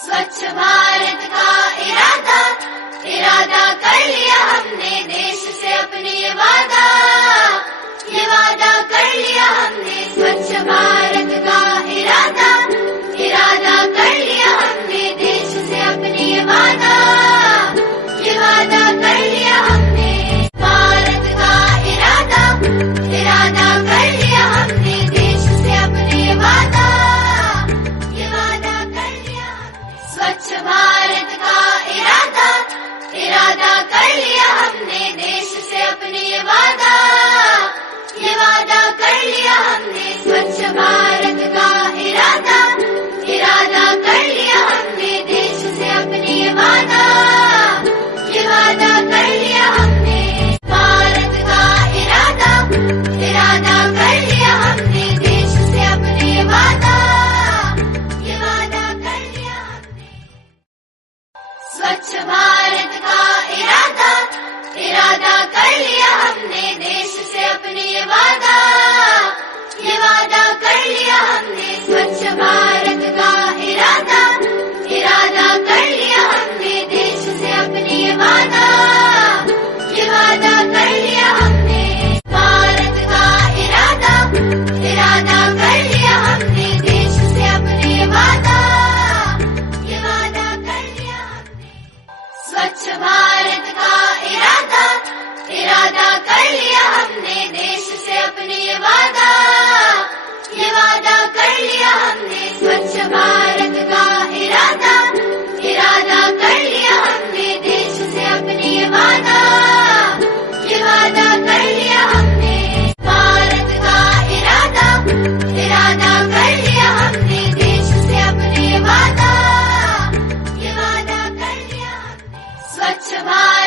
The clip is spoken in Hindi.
स्वच्छ भारत का इरादा इरादा कर लिया हमने, देश से अपने ये वादा कर लिया हमने। स्वच्छ भारत का इरादा इरादा कर लिया हमने, देश से अपने ये वादा कर लिया हमने। भारत का इरादा इरादा कर लिया हमने, देश से अपने ये वादा कर लिया हमने। स्वच्छ भारत का इरादा इरादा कर लिया हमने, देश से अपने ये वादा कर लिया हमने। स्वच्छ भारत का इरादा इरादा कर लिया हमने, देश से अपने ये वादा कर लिया हमने। भारत का इरादा इरादा कर लिया हमने, देश से अपने ये वादा कर लिया हमने। स्वच्छ भारत का इरादा इरादा कर लिया हमने, देश से अपने ये वादा कर लिया हमने। स्वच्छ भारत का इरादा इरादा कर लिया हमने, देश से अपने ये वादा कर लिया हमने। भारत का इरादा इरादा कर लिया हमने, देश से अपने ये वादा कर लिया हमने। स्वच्छ भारत का इरादा इरादा कर लिया हमने, देश से अपने ये वादा कर लिया हमने। स्वच्छ भारत का इरादा इरादा कर लिया हमने, देश से अपने ये वादा कर लिया हमने। भारत का इरादा इरादा कर लिया हमने, देश से अपने ये वादा कर लिया हमने। स्वच्छ भारत